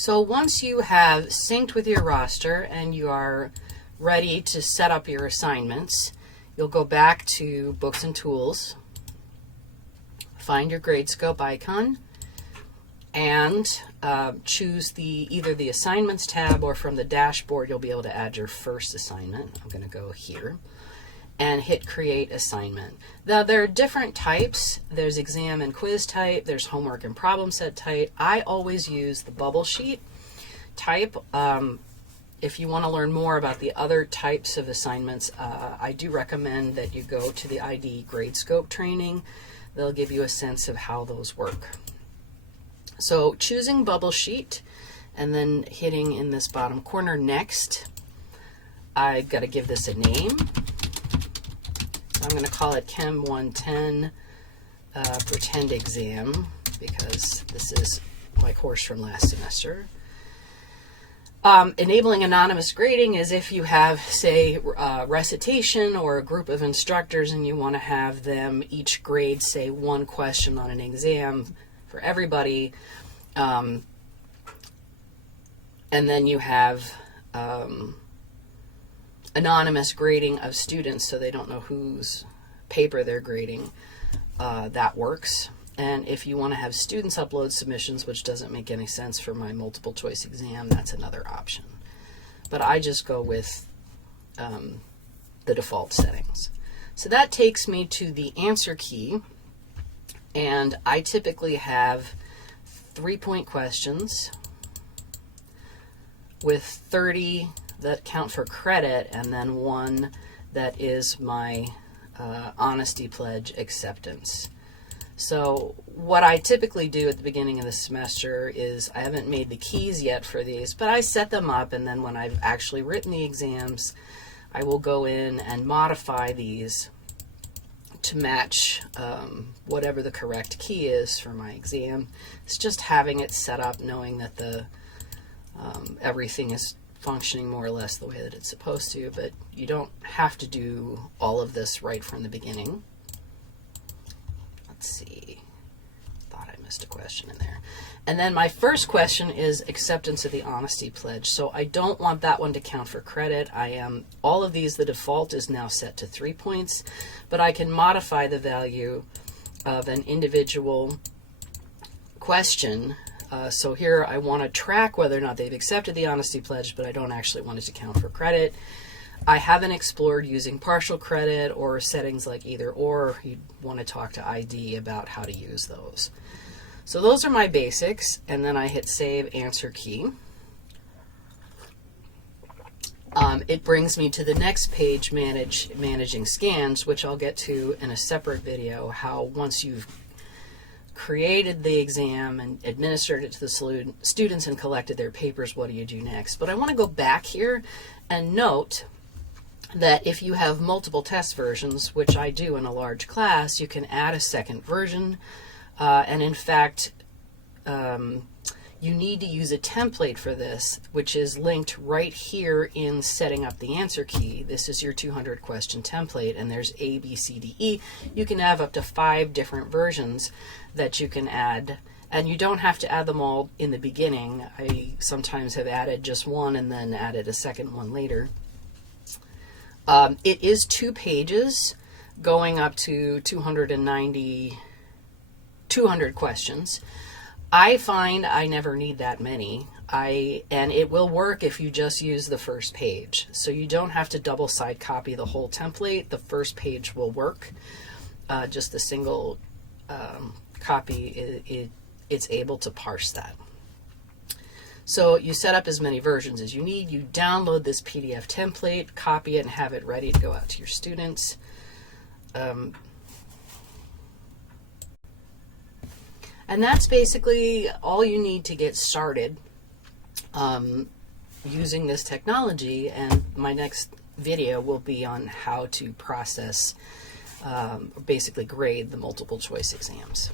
So once you have synced with your roster and you are ready to set up your assignments, you'll go back to Books and Tools, find your gradescope icon, and choose either the Assignments tab, or from the dashboard you'll be able to add your first assignment. I'm going to go here and hit Create Assignment. Now there are different types. There's exam and quiz type, there's homework and problem set type. I always use the bubble sheet type. If you want to learn more about the other types of assignments, I do recommend that you go to the ID Gradescope training. They'll give you a sense of how those work. So choosing bubble sheet and then hitting in this bottom corner next, I've got to give this a name. So I'm going to call it Chem 110 Pretend Exam, because this is my course from last semester. Enabling anonymous grading is if you have, say, recitation or a group of instructors and you want to have them each grade, say, one question on an exam for everybody, and then you have anonymous grading of students so they don't know whose paper they're grading. That works. And if you want to have students upload submissions, which doesn't make any sense for my multiple choice exam, that's another option. But I just go with the default settings. So that takes me to the answer key, and I typically have 3-point questions with 30 that count for credit, and then 1 that is my honesty pledge acceptance. So what I typically do at the beginning of the semester is, I haven't made the keys yet for these, but I set them up, and then when I've actually written the exams, I will go in and modify these to match whatever the correct key is for my exam. It's just having it set up, knowing that the everything is functioning more or less the way that it's supposed to, but you don't have to do all of this right from the beginning. Let's see, thought I missed a question in there. And then my first question is acceptance of the honesty pledge. So I don't want that one to count for credit. All of these, the default is now set to 3 points, but I can modify the value of an individual question. So here I want to track whether or not they've accepted the honesty pledge, but I don't actually want it to count for credit. I haven't explored using partial credit or settings like either or. You'd want to talk to ID about how to use those. So those are my basics, and then I hit Save Answer Key. It brings me to the next page, Managing Scans, which I'll get to in a separate video, how once you've created the exam and administered it to the students and collected their papers, what do you do next? But I want to go back here and note that if you have multiple test versions, which I do in a large class, you can add a second version. And in fact, you need to use a template for this, which is linked right here in setting up the answer key. This is your 200 question template, and there's A, B, C, D, E. You can have up to 5 different versions that you can add, and you don't have to add them all in the beginning. I sometimes have added just one and then added a second one later. It is 2 pages going up to 200 questions. I find I never need that many. And it will work if you just use the first page. So you don't have to double side copy the whole template. The first page will work. Just a single copy, it's able to parse that. So you set up as many versions as you need. You download this PDF template, copy it, and have it ready to go out to your students. And that's basically all you need to get started using this technology. And my next video will be on how to process, basically grade the multiple choice exams.